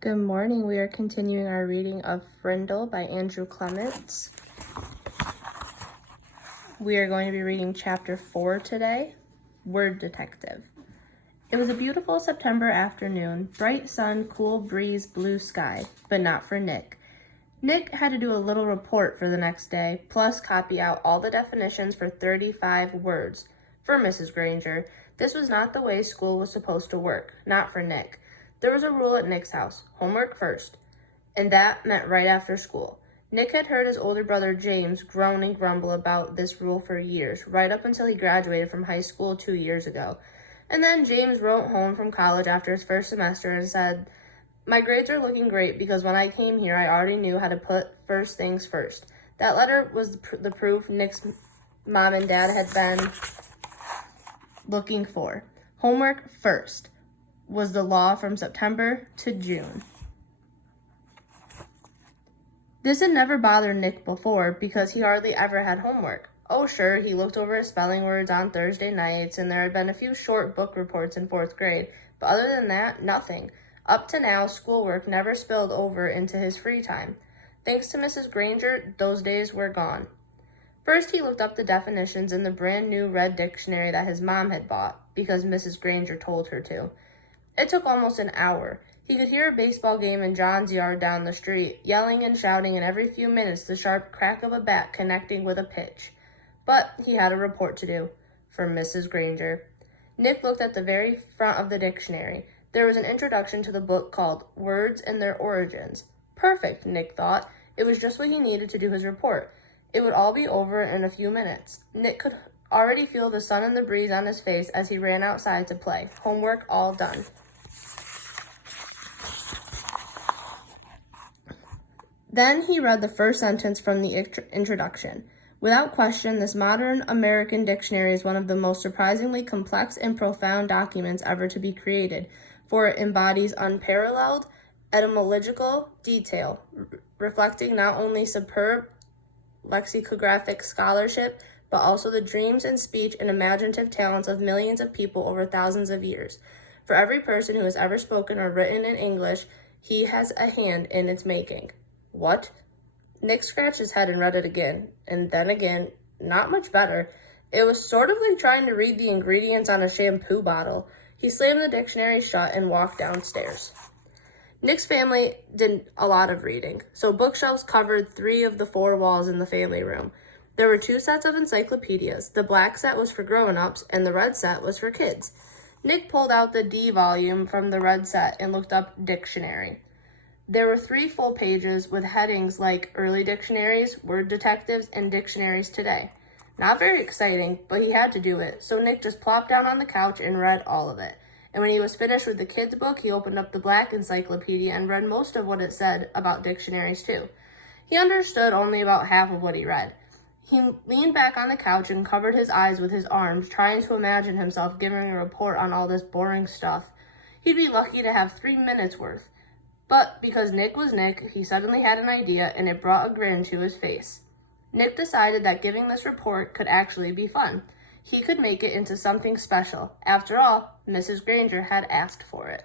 Good morning. We are continuing our reading of Frindle by Andrew Clements. We are going to be reading chapter 4 today, Word Detective. It was a beautiful September afternoon, bright sun, cool breeze, blue sky, but not for Nick. Nick had to do a little report for the next day, plus copy out all the definitions for 35 words. For Mrs. Granger, this was not the way school was supposed to work, not for Nick. There was a rule at Nick's house, homework first, and that meant right after school. Nick had heard his older brother James groan and grumble about this rule for years, right up until he graduated from high school 2 years ago. And then James wrote home from college after his first semester and said, "My grades are looking great because when I came here, I already knew how to put first things first." That letter was the proof Nick's mom and dad had been looking for. Homework first was the law from September to June. This had never bothered Nick before because he hardly ever had homework. Oh, sure, he looked over his spelling words on Thursday nights, and there had been a few short book reports in 4th grade, but other than that, nothing. Up to now, schoolwork never spilled over into his free time. Thanks to Mrs. Granger, those days were gone. First, he looked up the definitions in the brand new red dictionary that his mom had bought, because Mrs. Granger told her to. It took almost an hour. He could hear a baseball game in John's yard down the street, yelling and shouting, and every few minutes the sharp crack of a bat connecting with a pitch. But he had a report to do, for Mrs. Granger. Nick looked at the very front of the dictionary. There was an introduction to the book called Words and Their Origins. Perfect, Nick thought. It was just what he needed to do his report. It would all be over in a few minutes. Nick could already feel the sun and the breeze on his face as he ran outside to play. Homework all done. Then he read the first sentence from the introduction. Without question, this modern American dictionary is one of the most surprisingly complex and profound documents ever to be created, for it embodies unparalleled etymological detail, reflecting not only superb lexicographic scholarship, but also the dreams and speech and imaginative talents of millions of people over thousands of years. For every person who has ever spoken or written in English, he has a hand in its making. What? Nick scratched his head and read it again, and then again. Not much better. It was sort of like trying to read the ingredients on a shampoo bottle. He slammed the dictionary shut and walked downstairs. Nick's family did a lot of reading, so bookshelves covered 3 of the 4 walls in the family room. There were 2 sets of encyclopedias. The black set was for grown-ups, and the red set was for kids. Nick pulled out the D volume from the red set and looked up dictionary. There were 3 full pages with headings like early dictionaries, word detectives, and dictionaries today. Not very exciting, but he had to do it, so Nick just plopped down on the couch and read all of it. And when he was finished with the kids' book, he opened up the black encyclopedia and read most of what it said about dictionaries too. He understood only about half of what he read. He leaned back on the couch and covered his eyes with his arms, trying to imagine himself giving a report on all this boring stuff. He'd be lucky to have 3 minutes worth. But because Nick was Nick, he suddenly had an idea, and it brought a grin to his face. Nick decided that giving this report could actually be fun. He could make it into something special. After all, Mrs. Granger had asked for it.